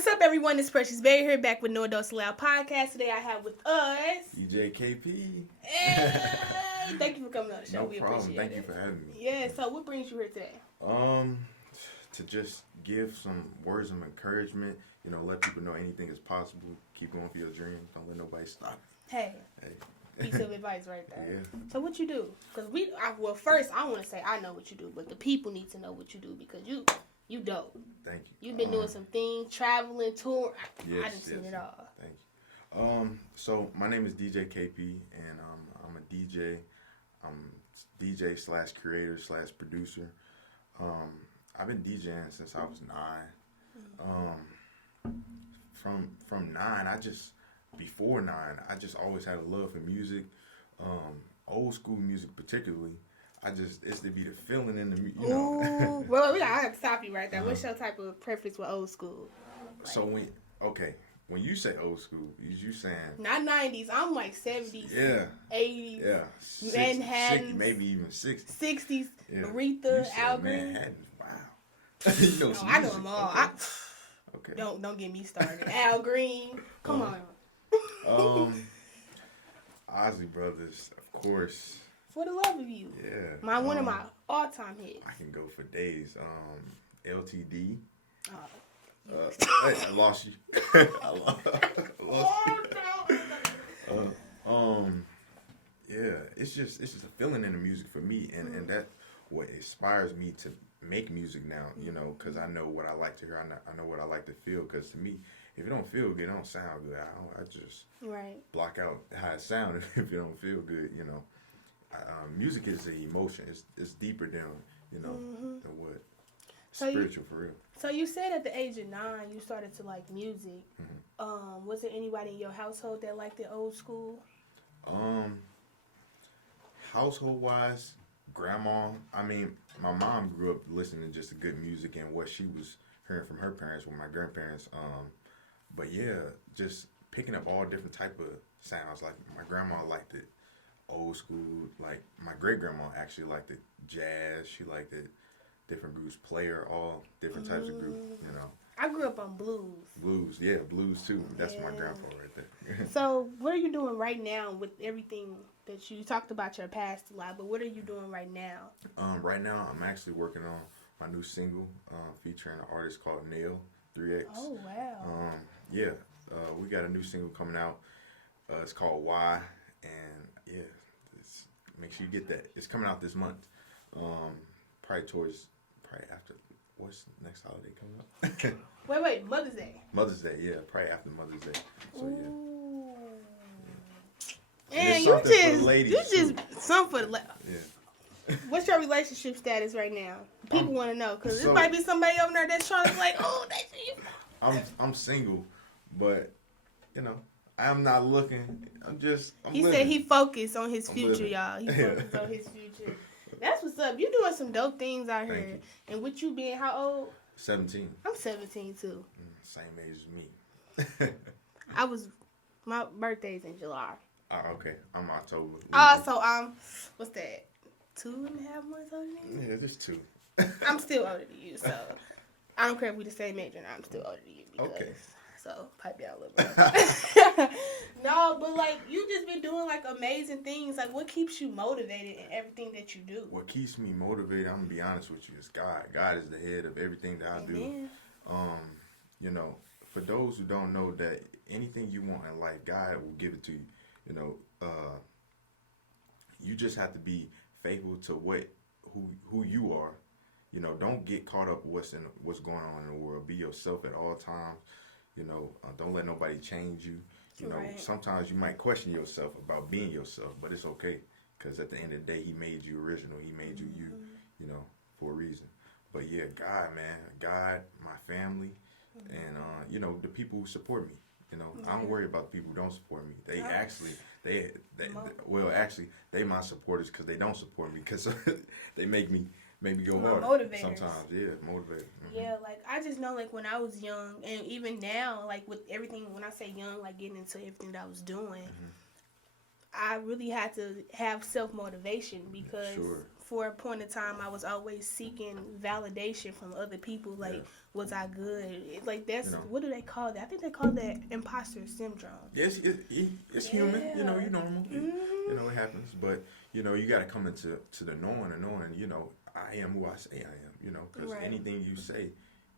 What's up, everyone? It's Precious Berry here, back with No Adults Allowed podcast. Today I have with us... DJKP. Hey! Thank you for coming on the show. No we problem. appreciate Thank it. you for having me. Yeah, so what brings you here today? To just give some words of encouragement, let people know anything is possible. Keep going for your dreams. Don't let nobody stop you. Hey. Hey. Piece of advice right there. Yeah. So what you do? Because first I want to say I know what you do, but the people need to know what you do because you dope. Thank you. You've been doing some things, traveling, touring. Yes, I done seen it all. Thank you. So my name is DJKP, and I'm a DJ. I'm DJ / creator / producer. I've been DJing since I was 9. From 9, before 9, I just always had a love for music, old school music particularly. It's to be the feeling in the, Ooh, well, I have to stop you right there. What's your type of preference with old school? Like, so when you say old school, you saying not 90s, I'm like 70s, yeah, 80s, yeah, Manhattan, maybe even 60s, 60s, yeah. Aretha, Al Green. Manhattan, wow. I know them all. Okay. Don't get me started. Al Green, come on. Ozzy Brothers, of course. For the love of you. Yeah. One of my all-time hits. I can go for days. LTD. Oh. Hey, I lost you. I lost you. Yeah, it's just a feeling in the music for me, and that's what inspires me to make music now. Because I know what I like to hear. I know what I like to feel. Because to me, if it don't feel good, it don't sound good. I just block out how it sounds if it don't feel good. Music is an emotion. It's deeper than than what spiritual for real. So you said at the age of 9 you started to like music. Mm-hmm. Was there anybody in your household that liked the old school? Household wise, grandma. I mean, my mom grew up listening to just good music and what she was hearing from her parents with my grandparents. But yeah, just picking up all different type of sounds. Like my grandma liked it old school. Like my great grandma actually liked it jazz. She liked it different groups, Player, all different types of groups. I grew up on blues. Blues, yeah, blues too. That's my grandpa right there. So what are you doing right now with everything that you talked about your past a lot? But what are you doing right now? Right now I'm actually working on my new single featuring an artist called Nail 3X. Oh wow. Yeah, we got a new single coming out. It's called Why, and yeah, make sure you get that. It's coming out this month. Probably after. What's the next holiday coming up? Wait, Mother's Day. Mother's Day, yeah, probably after Mother's Day. So yeah. And you just something for the yeah. What's your relationship status right now? People want to know because there might be somebody over there that's trying to like, oh, that's you. I'm single, but I'm not looking. He living. said he focused on his future, y'all. He focused on his future. That's what's up. You doing some dope things out here. And with you being how old? 17. I'm 17 too. Same age as me. My birthday's in July. Oh, okay. I'm October. So what's that? 2.5 months older than you? Yeah, just 2. I'm still older than you, so I don't care if we the same age or not. I'm still older than you. Okay. So pipe down a little bit. No, but like you just been doing like amazing things. Like what keeps you motivated in everything that you do? What keeps me motivated, I'm gonna be honest with you, is God. God is the head of everything that I do. For those who don't know that anything you want in life, God will give it to you. You just have to be faithful to who you are. Don't get caught up with what's going on in the world. Be yourself at all times. Don't let nobody change you. Sometimes you might question yourself about being yourself, but it's okay because at the end of the day, He made you original. He made you for a reason. But yeah, God, man, God, my family, and the people who support me. I don't worry about the people who don't support me. They they my supporters because they don't support me because they make me go hard. Motivators. Sometimes, yeah, motivated. Mm-hmm. Yeah, like I just know, like when I was young, and even now, like with everything. When I say young, like getting into everything that I was doing, I really had to have self motivation because for a point of time, I was always seeking validation from other people. Like, was I good? Like, that's, what do they call that? I think they call that imposter syndrome. Yes, it's human. You know, you're normal. You know, it happens. But, you know, you got to come into the knowing, you know, I am who I say I am, you know, because anything you say,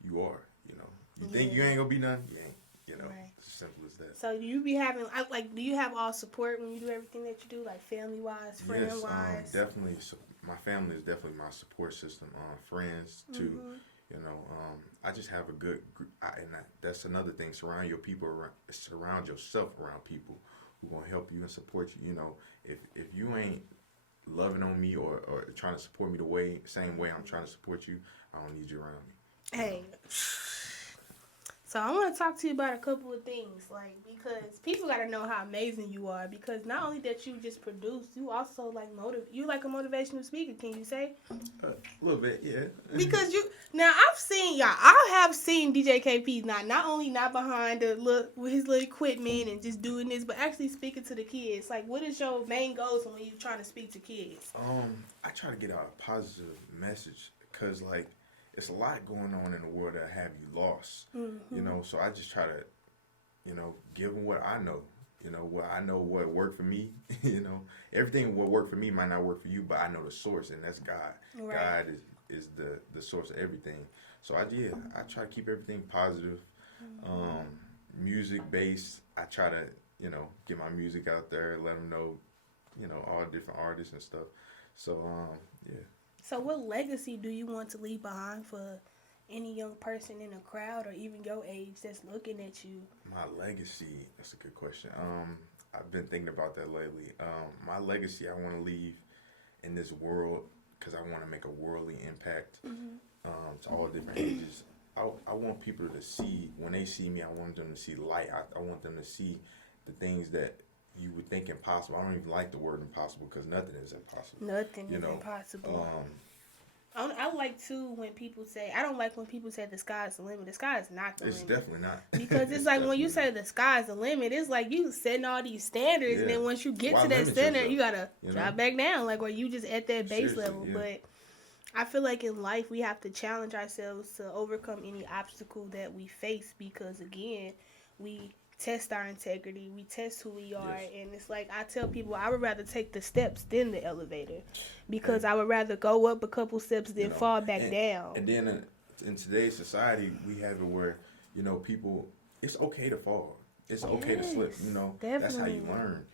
you are, you know. You think you ain't going to be nothing, you ain't, you know. It's as simple as that. So, do you be having, like, do you have all support when you do everything that you do, like family-wise, friend-wise? Yes, definitely. So my family is definitely my support system. Friends, too. You know, I just have a good group. That's another thing. Surround yourself around people who going to help you and support you. You know, if you ain't loving on me or trying to support me the same way I'm trying to support you, I don't need you around me. Hey. So I want to talk to you about a couple of things, like, because people got to know how amazing you are, because not only that you just produce, you also like you like a motivational speaker, can you say? A little bit, yeah. Because I have seen DJ KP not only behind with his little equipment and just doing this, but actually speaking to the kids. Like, what is your main goals when you're trying to speak to kids? I try to get out a positive message, because, like, it's a lot going on in the world that have you lost, you know, so I just try to, you know, give them what I know, you know, what worked for me, you know, everything what worked for me might not work for you, but I know the source, and that's God. Right. God is the source of everything. So I try to keep everything positive, music based. I try to, you know, get my music out there, let them know, you know, all different artists and stuff. So, yeah. So what legacy do you want to leave behind for any young person in a crowd or even your age that's looking at you? My legacy, that's a good question. I've been thinking about that lately. My legacy I want to leave in this world, because I want to make a worldly impact to all different ages. I want people to see, when they see me, I want them to see light. I want them to see the things that you would think impossible. I don't even like the word impossible, because nothing is impossible. Nothing is impossible. I like too when people say, I don't like when people say the sky is the limit. The sky is not the limit. It's definitely not. Because it's like when you say the sky is the limit, it's like you setting all these standards, and then once you get to that standard, you gotta drop back down, like where you just at that base level. But I feel like in life we have to challenge ourselves to overcome any obstacle that we face, because again, we test our integrity, we test who we are, and it's like I tell people I would rather take the steps than the elevator, because I would rather go up a couple steps than fall back down. And then in today's society, we have it where, you know, people, it's okay to fall, it's okay to slip, you know, that's how you learn.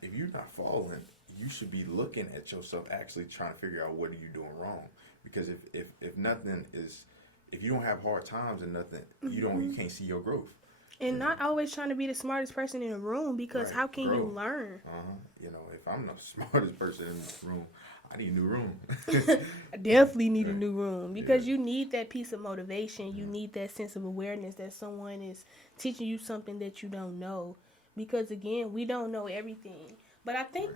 If you're not falling, you should be looking at yourself, actually trying to figure out what are you doing wrong, because if nothing is, if you don't have hard times and nothing, you can't see your growth. And not always trying to be the smartest person in a room, because how can you learn? You know, if I'm the smartest person in this room, I need a new room. I definitely need a new room, because you need that piece of motivation. You need that sense of awareness that someone is teaching you something that you don't know. Because again, we don't know everything. But I think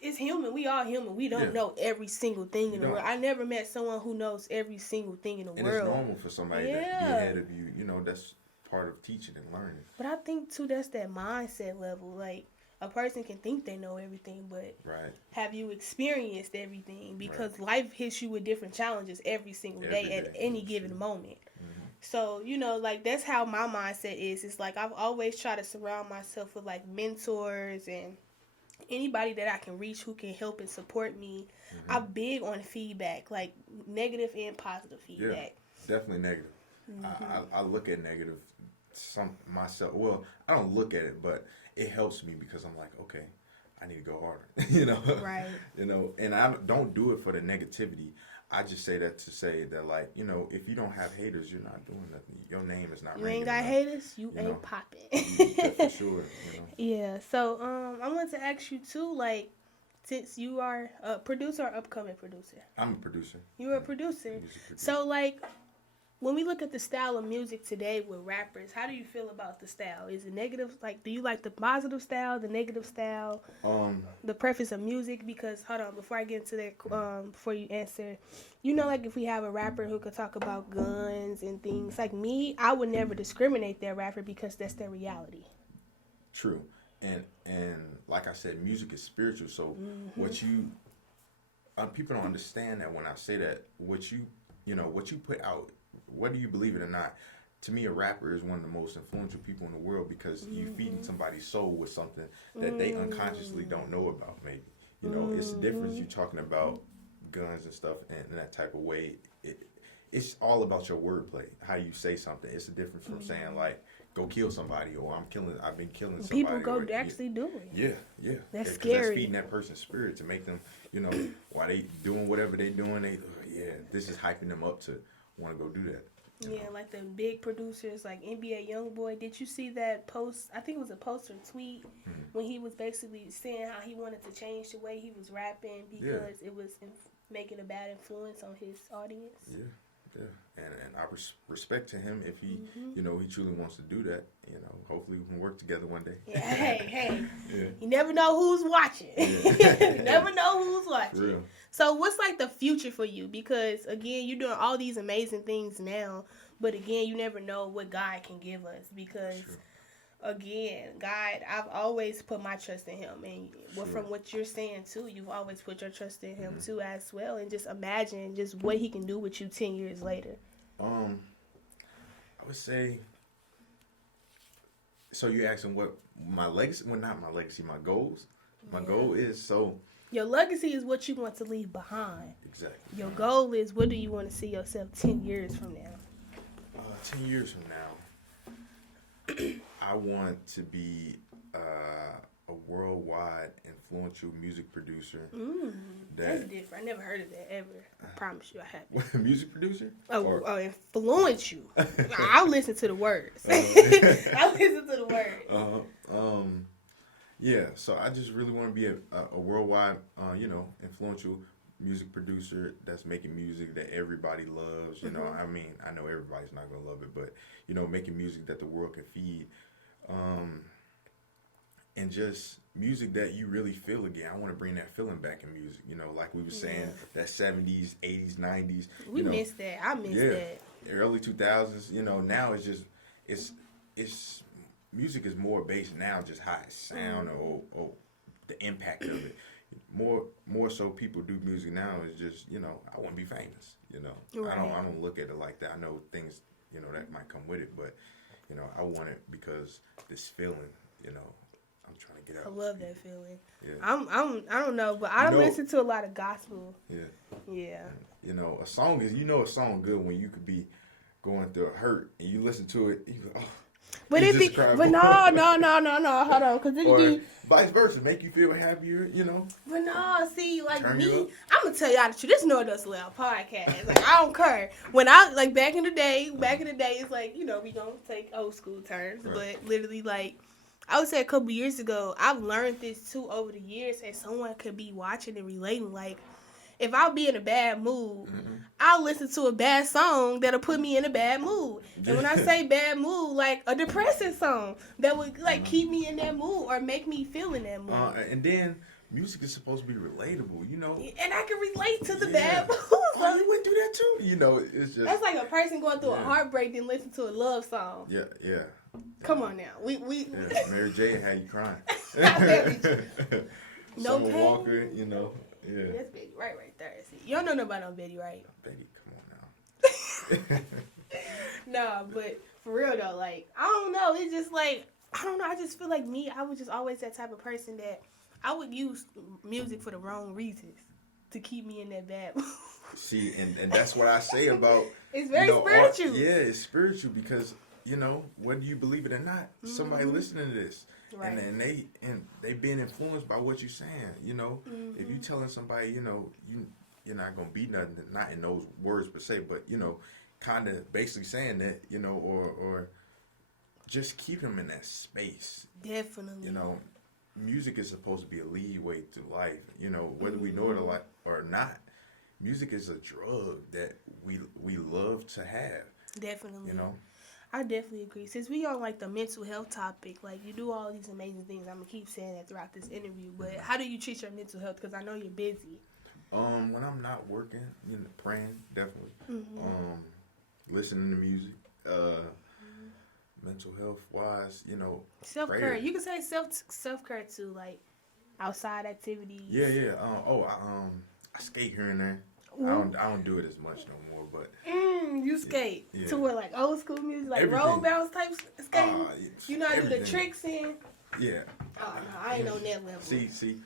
it's human. We all human. We don't know every single thing in the world. I never met someone who knows every single thing in the world. And it's normal for somebody to be ahead of you. You know, that's part of teaching and learning. But I think, too, that's that mindset level. Like, a person can think they know everything, but have you experienced everything? Because life hits you with different challenges every single day at any given moment. So, you know, like, that's how my mindset is. It's like I've always tried to surround myself with, like, mentors and anybody that I can reach who can help and support me. I'm big on feedback, like negative and positive feedback. Yeah, definitely negative. I look at negative myself. Well, I don't look at it, but it helps me, because I'm like, okay, I need to go harder. You know, you know, and I don't do it for the negativity. I just say that to say that, like, you know, if you don't have haters, you're not doing nothing. Your name is not ringing. You ain't got haters, you ain't popping. For sure. You know? Yeah. So, I wanted to ask you too, like, since you are a producer or upcoming producer? I'm a producer. You're a producer. So, like, when we look at the style of music today with rappers, how do you feel about the style? Is it negative? Like, do you like the positive style, the negative style, the preference of music? Because, hold on, before I get into that, before you answer, you know, like, if we have a rapper who could talk about guns and things, like me, I would never discriminate that rapper, because that's their reality. True. And like I said, music is spiritual. So what you people don't understand that when I say that, what you put out, whether you believe it or not, to me, a rapper is one of the most influential people in the world because you feeding somebody's soul with something that they unconsciously don't know about. Maybe it's the difference. You talking about guns and stuff and that type of way. It's all about your wordplay, how you say something. It's a difference from saying like, "Go kill somebody," or "I've been killing somebody." People go actually do it. Yeah. That's scary. That's feeding that person's spirit to make them, while they doing whatever they doing, this is hyping them up to want to go do that. Yeah, like the big producers like NBA YoungBoy. Did you see that post? I think it was a post or tweet when he was basically saying how he wanted to change the way he was rapping because it was making a bad influence on his audience. Yeah. And I respect to him if he, he truly wants to do that. Hopefully we can work together one day. Yeah, hey. Yeah. You never know who's watching. Yeah. You never know who's watching. Real. So what's like the future for you? Because again, you're doing all these amazing things now, but again, you never know what God can give us because again, God, I've always put my trust in him. And from what you're saying too, you've always put your trust in him too as well. And just imagine just what he can do with you 10 years later. I would say, so you asking what my legacy, well not my legacy, my goals. My goal is your legacy is what you want to leave behind. Exactly. Your goal is what do you want to see yourself 10 years from now? 10 years from now, I want to be a worldwide influential music producer. That's different. I never heard of that ever. I promise you I haven't. What, music producer? Influence you. I'll listen to the words. I'll listen to the words. Yeah, so I just really want to be a worldwide, influential music producer that's making music that everybody loves. I mean, I know everybody's not going to love it, but, making music that the world can feed. And just music that you really feel again. I want to bring that feeling back in music, like we were saying, that 70s, 80s, 90s. We miss that. I miss that. Early 2000s, now it's just, it's music is more based now just how it sound or the impact of it. More so people do music now is just, I want to be famous, Right. I don't look at it like that. I know things, that might come with it, but, I want it because this feeling, I'm trying to get out. I love that feeling. Yeah. I don't know, but I listen to a lot of gospel. Yeah. A song is, a song good when you could be going through a hurt and you listen to it, you go, oh. But no, hold on, because or vice versa, make you feel happier, But no, see, like me, I'm gonna tell y'all the truth. This is No Adults Allowed podcast. Like I don't care. When I back in the day, it's like we gonna take old school terms, but literally like I would say a couple years ago, I've learned this too over the years, and someone could be watching and relating like. If I'll be in a bad mood, I'll listen to a bad song that'll put me in a bad mood. And when I say bad mood, like a depressing song that would like keep me in that mood or make me feel in that mood. And then music is supposed to be relatable, And I can relate to the bad mood. Oh, you went through that too? It's just... That's like a person going through a heartbreak and listen to a love song. Yeah. Come on now. We Mary J had you crying. No Summer pain. Walker, Yeah. That's Betty Wright right there. See, you don't know nobody on Betty Wright. Betty, come on now. No, but for real though, like, I don't know. It's just like, I don't know. I just feel like me, I was just always that type of person that I would use music for the wrong reasons to keep me in that bad mood. See, and that's what I say about... It's very spiritual. It's spiritual because, whether you believe it or not, somebody listening to this. Right. And they being influenced by what you're saying, If you telling somebody, you're not gonna be nothing, not in those words per se, but kind of basically saying that, or just keep them in that space. Definitely. Music is supposed to be a leeway through life, whether we know it or not. Music is a drug that we love to have. Definitely. I definitely agree. Since we on like the mental health topic, like you do all these amazing things. I'm gonna keep saying that throughout this interview. But how do you treat your mental health? Because I know you're busy. When I'm not working, praying definitely. Listening to music. Mental health wise, self care. You can say self care too, like outside activities. Yeah. I skate here and there. I don't do it as much no more, but you skate yeah. to where like old school music, like roll bounce type skating. You know how to do the tricks in. Yeah. Oh no, I ain't on that level. See,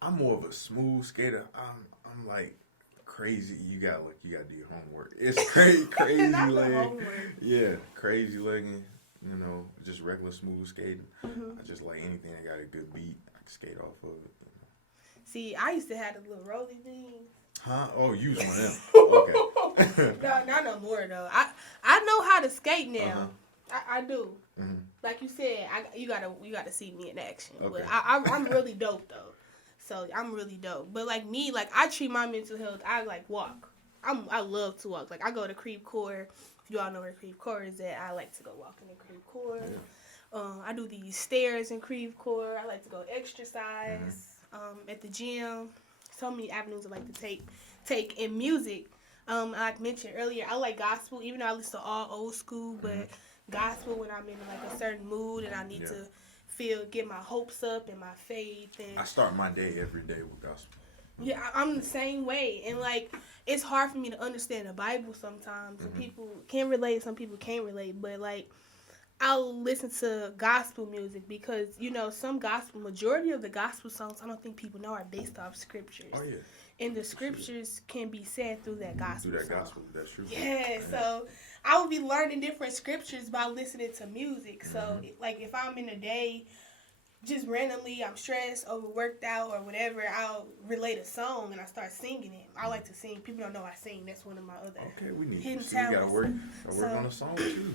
I'm more of a smooth skater. I'm like crazy. You gotta do your homework. It's crazy leg. Yeah, crazy legging. You know, just regular smooth skating. I just like anything that got a good beat. I can skate off of it. You know. See, I used to have the little rolly thing. Huh? Oh, you was one of them. Okay. No, not no more though. I know how to skate now. I do. Like you said, you gotta see me in action. Okay. But I'm really dope though. So I'm really dope. But like me, like I treat my mental health. I like walk. I love to walk. Like I go to Creve Coeur. If you all know where Creve Coeur is at, I like to go walk in the Creve Coeur. Yeah. I do these stairs in Creve Coeur. I like to go exercise at the gym. So many avenues I like to take in music. Like I mentioned earlier, I like gospel, even though I listen to all old school, but gospel when I'm in like a certain mood and I need to get my hopes up and my faith. And I start my day every day with gospel. Yeah, I'm the same way. And like, it's hard for me to understand the Bible sometimes. Some people can relate, some people can't relate, but like, I'll listen to gospel music because, you know, majority of the gospel songs, I don't think people know, are based off scriptures. Oh, yeah. And the scriptures can be said through that gospel song. That's true. Yeah, so I would be learning different scriptures by listening to music. So, like, if I'm in a day, just randomly, I'm stressed, overworked out, or whatever, I'll relate a song and I start singing it. I like to sing. People don't know I sing. That's one of my other hidden talents. We gotta work on a song too.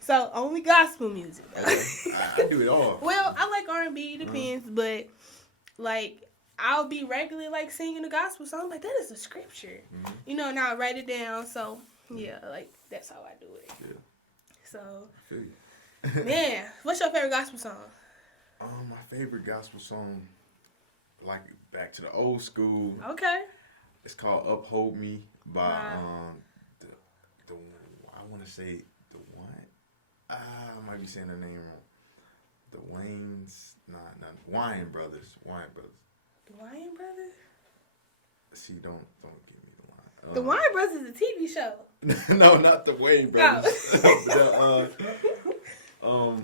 So only gospel music. I do it all. Well, I like R&B. Depends, but like I'll be regularly like singing a gospel song. Like that is a scripture, you know. And I'll write it down. So yeah, like that's how I do it. Yeah. So, man, what's your favorite gospel song? My favorite gospel song, like back to the old school. Okay. It's called "Uphold Me" by the I want to say the one. I might be saying the name wrong. The Wayans, Wyan Brothers. The Wyan Brothers. See, don't give me the line. The Wyan Brothers is a TV show. No, not the Wayans Brothers. Oh,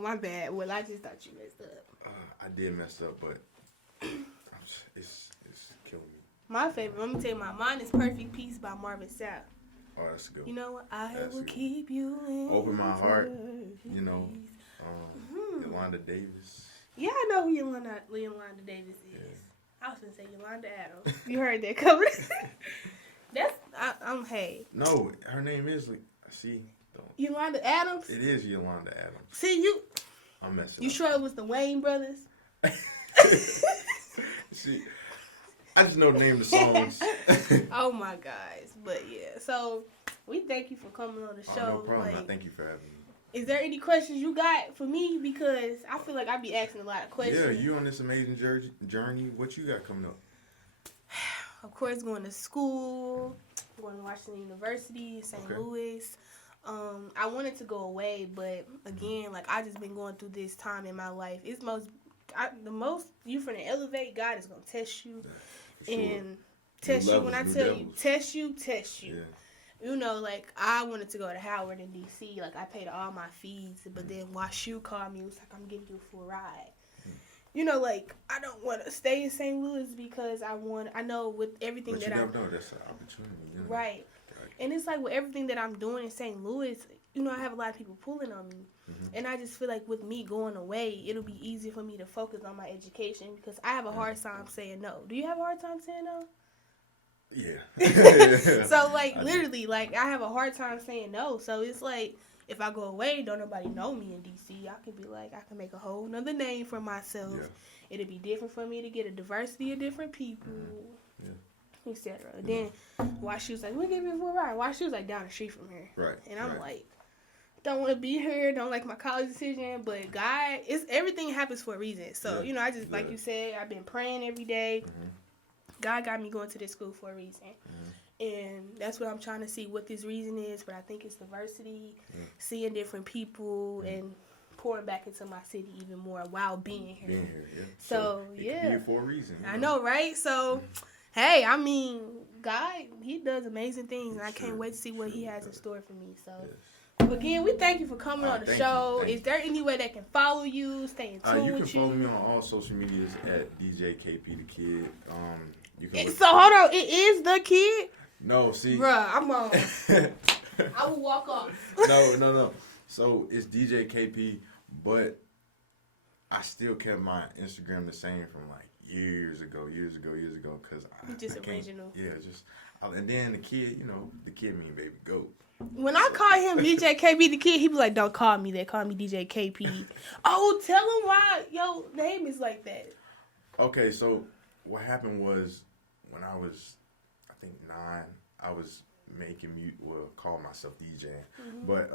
my bad. Well, I just thought you messed up. I did mess up, but it's killing me. My favorite, let me tell you, mine is "Perfect Peace" by Marvin Sapp. Oh, that's good. You know what? I will keep you in Open My Heart. You know, Yolanda Davis. Yeah, I know who Yolanda Davis is. Yeah. I was gonna say Yolanda Adams. You heard that coming? I'm hey. No, her name is Yolanda Adams? It is Yolanda Adams. See, I'm messing You up. sure it was the Wayne brothers? See, I just know the name of the songs. Oh, my guys. But, yeah. So, we thank you for coming on the show. No problem. I thank you for having me. Is there any questions you got for me? Because I feel like I be asking a lot of questions. Yeah, you on this amazing journey. What you got coming up? Of course, going to school. Going to Washington University, St. Louis. I wanted to go away, but again, like I just been going through this time in my life. It's the most you finna elevate. God is gonna test you, and test you. When I tell you, test you. Yeah. You know, like I wanted to go to Howard in D.C. Like I paid all my fees, but then WashU called me. It was like, I'm giving you a full ride. You know, like I don't want to stay in St. Louis because I know with everything but that you never know, that's an opportunity. You know? Right. And it's like with everything that I'm doing in St. Louis, you know, I have a lot of people pulling on me. And I just feel like with me going away, it'll be easier for me to focus on my education because I have a hard time saying no. Do you have a hard time saying no? Yeah. So, like, literally, like, I have a hard time saying no. So, it's like, if I go away, don't nobody know me in D.C., I could be like, I can make a whole nother name for myself. Yeah. It'll be different for me to get a diversity of different people. Yeah. Etc. Then why she was like, we give you a full ride. Why she was like down the street from here. Right. And I'm like, don't want to be here. Don't like my college decision. But God, everything happens for a reason. So, you know, I just, like you said, I've been praying every day. God got me going to this school for a reason. And that's what I'm trying to see what this reason is. But I think it's diversity, seeing different people, and pouring back into my city even more while being here. Yeah. So it yeah. could be for a reason. I know, right? So, hey, I mean, God, he does amazing things, and I can't wait to see what he has in store for me. So, again, we thank you for coming on the show. Is there any way they can follow you, stay in tune with you? You can follow me on all social medias at DJ KP the Kid. You can so, hold on. It is the Kid? No, see. Bruh, I'm on. I will walk off. No. So, it's DJ KP, but I still kept my Instagram the same from like years ago, because I just original. Yeah, and then the Kid, the Kid mean baby goat. When I call him DJ KP the Kid, he be like, "Don't call me that. Call me DJ KP." Oh, tell him why your name is like that. Okay, so what happened was when I was, I think 9, I was making call myself DJing, but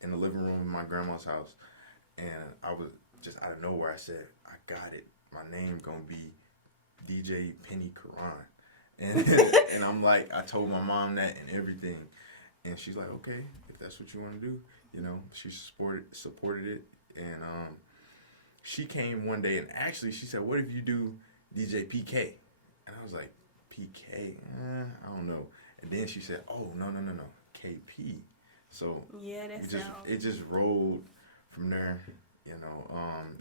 in the living room of my grandma's house, and I was just out of nowhere. I said, "I got it. My name gonna be DJ Penny Karan," and I'm like, I told my mom that and everything, and she's like, "Okay, if that's what you want to do," she supported it, and she came one day and actually she said, "What if you do DJ PK?" And I was like, "PK? I don't know." And then she said, "Oh no, KP." So yeah, it just rolled from there.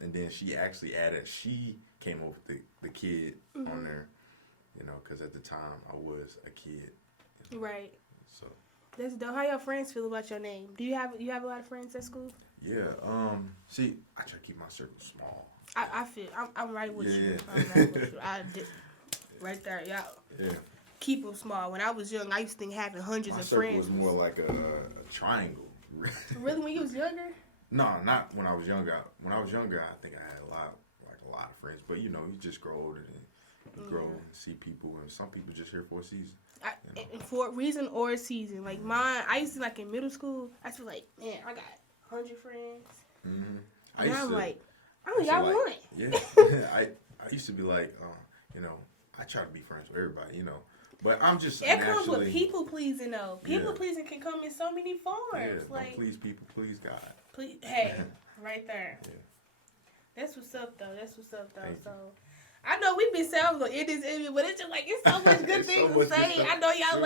And then she actually she came up with the Kid on there, because at the time I was a kid. Right. So. That's dope. How your friends feel about your name? Do you have a lot of friends at school? Yeah. See, I try to keep my circle small. I feel I'm right with you. I'm right with you. Right there, y'all. Yeah. Keep them small. When I was young, I used to think having hundreds of friends was more like a triangle. Really, when you was younger? No, not when I was younger. When I was younger, I think I had a lot of friends. But you just grow older and grow and see people, and some people just here for a season. For a reason or a season. Like mine, I used to in middle school. I used to be like, man, I got 100 friends. Mm-hmm. And I'm like, I only got one. Yeah, I used to be like, I try to be friends with everybody, But I'm just it comes with people pleasing though. People pleasing can come in so many forms. Yeah, don't please people, please God. Please, hey, right there. Yeah. That's what's up though. So I know we've been saying I was gonna end this interview, but it's just like it's so much good things to say. I know y'all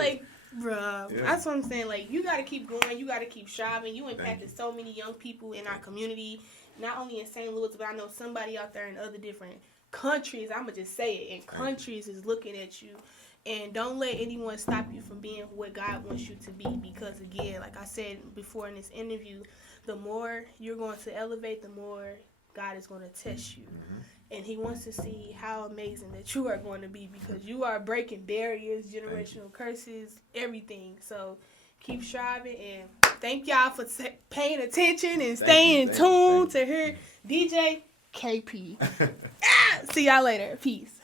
bruh. Yeah. That's what I'm saying. Like you gotta keep going. You gotta keep striving. You impacted so many young people in our community, not only in St. Louis, but I know somebody out there in other different countries. I'ma just say it. And countries is looking at you. And don't let anyone stop you from being what God wants you to be. Because again, like I said before in this interview, the more you're going to elevate, the more God is going to test you. Mm-hmm. And he wants to see how amazing that you are going to be, because you are breaking barriers, generational curses, everything. So keep striving, and thank y'all for paying attention and staying tuned to hear DJ KP. See y'all later. Peace.